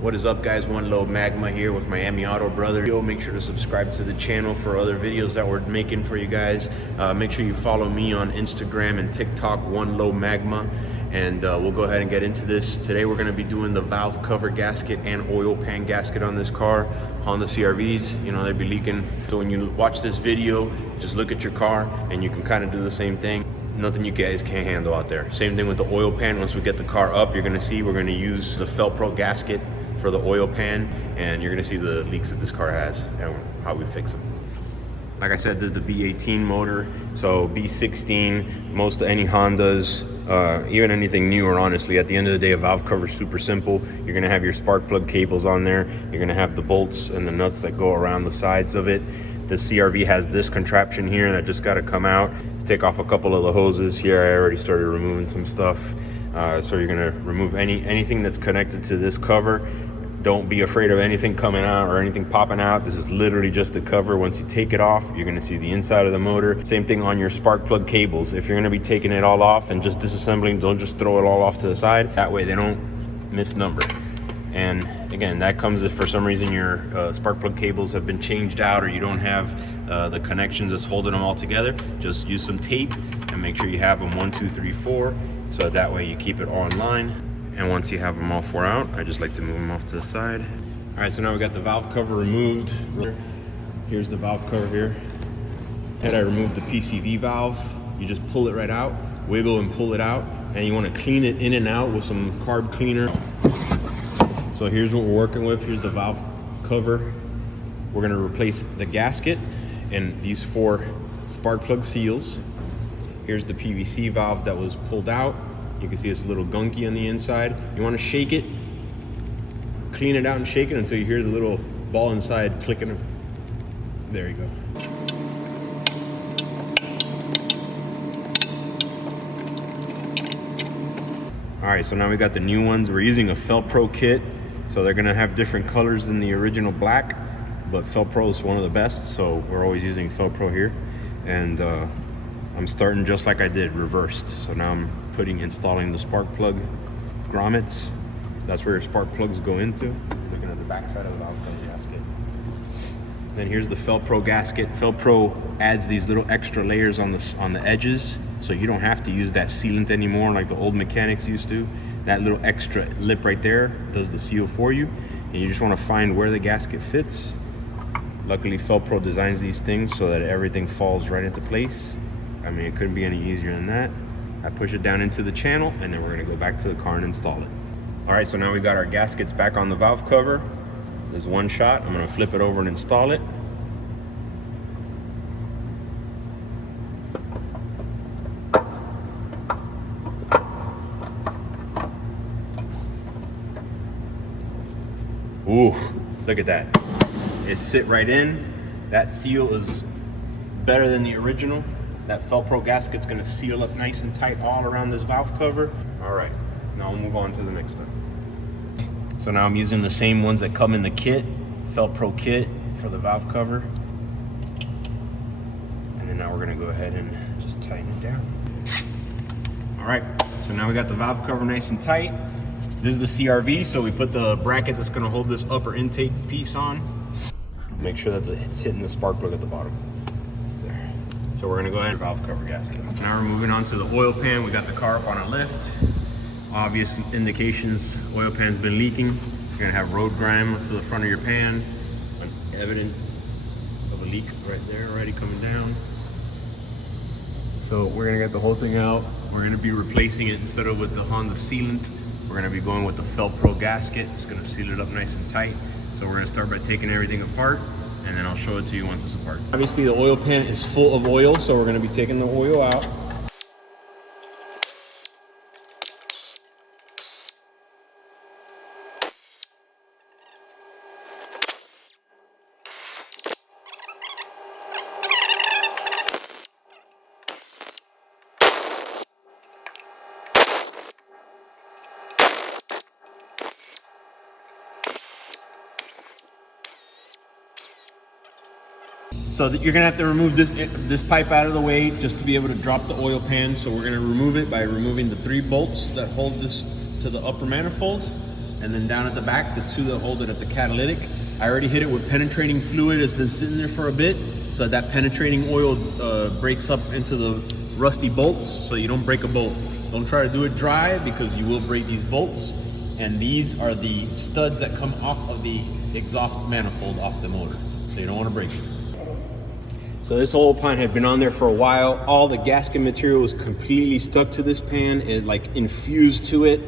What is up, guys? One Low Magma here with Miami Auto Brother. Make sure to subscribe to the channel for other videos that we're making for you guys. Make sure you follow me on Instagram and TikTok, One Low Magma, and we'll go ahead and get into this. Today we're going to be doing the valve cover gasket and oil pan gasket on this car. Honda CRVs, you know, they'd be leaking. So when you watch this video, just look at your car and you can kind of do the same thing. Nothing you guys can't handle out there. Same thing with the oil pan. Once we get the car up, you're gonna see we're gonna use the Fel-Pro gasket for the oil pan, and you're gonna see the leaks that this car has and how we fix them. Like I said, this is the B18 motor, so B16, most of any Hondas, even anything newer, honestly, at the end of the day, a valve cover is super simple. You're gonna have your spark plug cables on there. You're gonna have the bolts and the nuts that go around the sides of it. The CRV has this contraption here that just gotta come out. Take off a couple of the hoses here. I already started removing some stuff. So you're gonna remove anything that's connected to this cover. Don't be afraid of anything coming out or anything popping out. This is literally just a cover. Once you take it off, you're gonna see the inside of the motor. Same thing on your spark plug cables. If you're gonna be taking it all off and just disassembling, don't just throw it all off to the side. That way they don't misnumber. And again, that comes if for some reason your spark plug cables have been changed out or you don't have the connections that's holding them all together. Just use some tape and make sure you have them 1, 2, 3, 4, so that way you keep it all in line. And once you have them all 4 out, I just like to move them off to the side. All right, so now we got the valve cover removed. Here's the valve cover here. Had I removed the PCV valve, you just pull it right out, wiggle and pull it out, and you want to clean it in and out with some carb cleaner. So here's what we're working with. Here's the valve cover. We're gonna replace the gasket and these 4 spark plug seals. Here's the PVC valve that was pulled out. You can see it's a little gunky on the inside. You wanna shake it, clean it out and shake it until you hear the little ball inside clicking. There you go. All right, so now we got the new ones. We're using a Fel-Pro kit. So they're gonna have different colors than the original black, but Fel-Pro is one of the best, so we're always using Fel-Pro here. And I'm starting just like I did, reversed. So now I'm installing the spark plug grommets. That's where your spark plugs go into. Looking at the back side of the valve cover gasket. Then here's the Fel-Pro gasket. Fel-Pro adds these little extra layers on the edges, so you don't have to use that sealant anymore like the old mechanics used to. That little extra lip right there does the seal for you, and you just want to find where the gasket fits. Luckily, Fel-Pro designs these things so that everything falls right into place. I mean, it couldn't be any easier than that. I push it down into the channel, and then we're gonna go back to the car and install it. All right, so now we got our gaskets back on the valve cover. There's one shot. I'm gonna flip it over and install it. Ooh, look at that. It sit right in. That seal is better than the original. That Fel-Pro gasket's gonna seal up nice and tight all around this valve cover. All right, now we'll move on to the next step. So now I'm using the same ones that come in the kit, Fel-Pro kit for the valve cover. And then now we're gonna go ahead and just tighten it down. All right, so now we got the valve cover nice and tight. This is the CRV, so we put the bracket that's gonna hold this upper intake piece on. Make sure that it's hitting the spark plug at the bottom. There. So we're gonna go ahead and valve cover gasket. Now we're moving on to the oil pan. We got the car up on a lift. Obvious indications, oil pan's been leaking. You're gonna have road grime to the front of your pan. Evidence of a leak right there already coming down. So we're gonna get the whole thing out. We're gonna be replacing it instead of with the Honda sealant. We're gonna be going with the Fel-Pro gasket. It's gonna seal it up nice and tight. So we're gonna start by taking everything apart, and then I'll show it to you once it's apart. Obviously the oil pan is full of oil, so we're gonna be taking the oil out. So that you're gonna have to remove this pipe out of the way just to be able to drop the oil pan. So we're gonna remove it by removing the 3 bolts that hold this to the upper manifold. And then down at the back, the two that hold it at the catalytic. I already hit it with penetrating fluid. It's been sitting there for a bit, so that penetrating oil breaks up into the rusty bolts, so you don't break a bolt. Don't try to do it dry because you will break these bolts. And these are the studs that come off of the exhaust manifold off the motor, so you don't want to break it. So this oil pan had been on there for a while. All the gasket material was completely stuck to this pan. It like infused to it.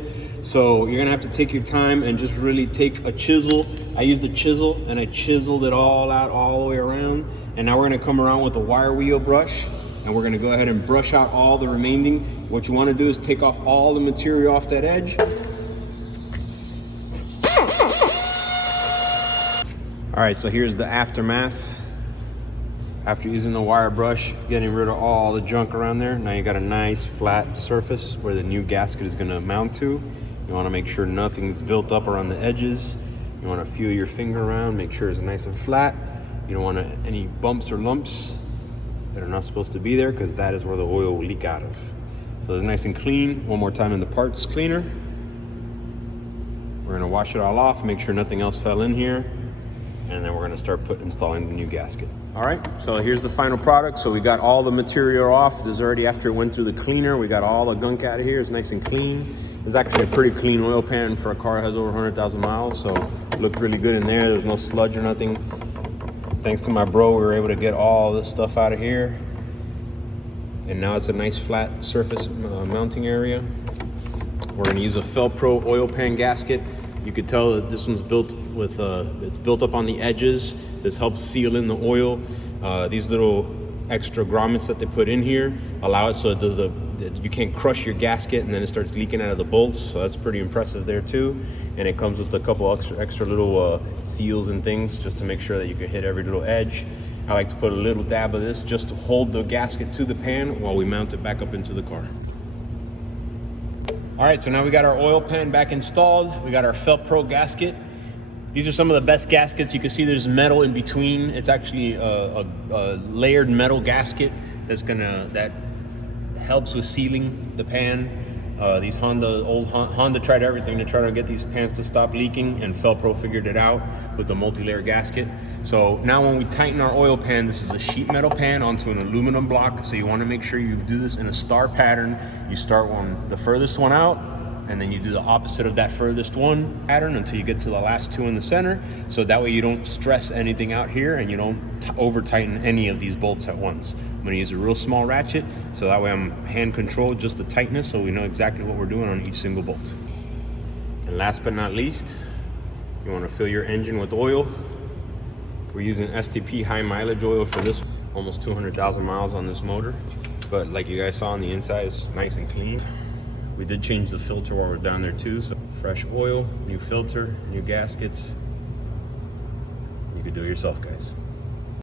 So you're gonna have to take your time and just really take a chisel. I used a chisel and I chiseled it all out all the way around. And now we're gonna come around with a wire wheel brush and we're gonna go ahead and brush out all the remaining. What you wanna do is take off all the material off that edge. All right, so here's the aftermath. After using the wire brush, getting rid of all the junk around there, now you got a nice flat surface where the new gasket is gonna mount to. You wanna make sure nothing's built up around the edges. You wanna feel your finger around, make sure it's nice and flat. You don't want any bumps or lumps that are not supposed to be there, because that is where the oil will leak out of. So it's nice and clean. One more time in the parts cleaner. We're gonna wash it all off, make sure nothing else fell in here, and then we're gonna start installing the new gasket. All right, so here's the final product. So we got all the material off. This is already after it went through the cleaner. We got all the gunk out of here. It's nice and clean. It's actually a pretty clean oil pan for a car that has over 100,000 miles. So it looked really good in there. There's no sludge or nothing. Thanks to my bro, we were able to get all this stuff out of here. And now it's a nice flat surface mounting area. We're gonna use a Fel-Pro oil pan gasket. You could tell that this one's built with, it's built up on the edges. This helps seal in the oil. These little extra grommets that they put in here allow it so it does you can't crush your gasket and then it starts leaking out of the bolts. So that's pretty impressive there too. And it comes with a couple extra little seals and things just to make sure that you can hit every little edge. I like to put a little dab of this just to hold the gasket to the pan while we mount it back up into the car. All right, so now we got our oil pan back installed. We got our Fel-Pro gasket. These are some of the best gaskets. You can see there's metal in between. It's actually a layered metal gasket that helps with sealing the pan. These Honda tried everything to try to get these pans to stop leaking, and Fel-Pro figured it out with the multi-layer gasket. So now when we tighten our oil pan, this is a sheet metal pan onto an aluminum block. So you want to make sure you do this in a star pattern. You start on the furthest one out, and then you do the opposite of that furthest one pattern until you get to the last two in the center. So that way you don't stress anything out here and you don't over tighten any of these bolts at once. I'm gonna use a real small ratchet, so that way I'm hand controlled just the tightness, so we know exactly what we're doing on each single bolt. And last but not least, you wanna fill your engine with oil. We're using STP high mileage oil for this, almost 200,000 miles on this motor. But like you guys saw on the inside, it's nice and clean. We did change the filter while we're down there too, so fresh oil, new filter, new gaskets. You could do it yourself, guys.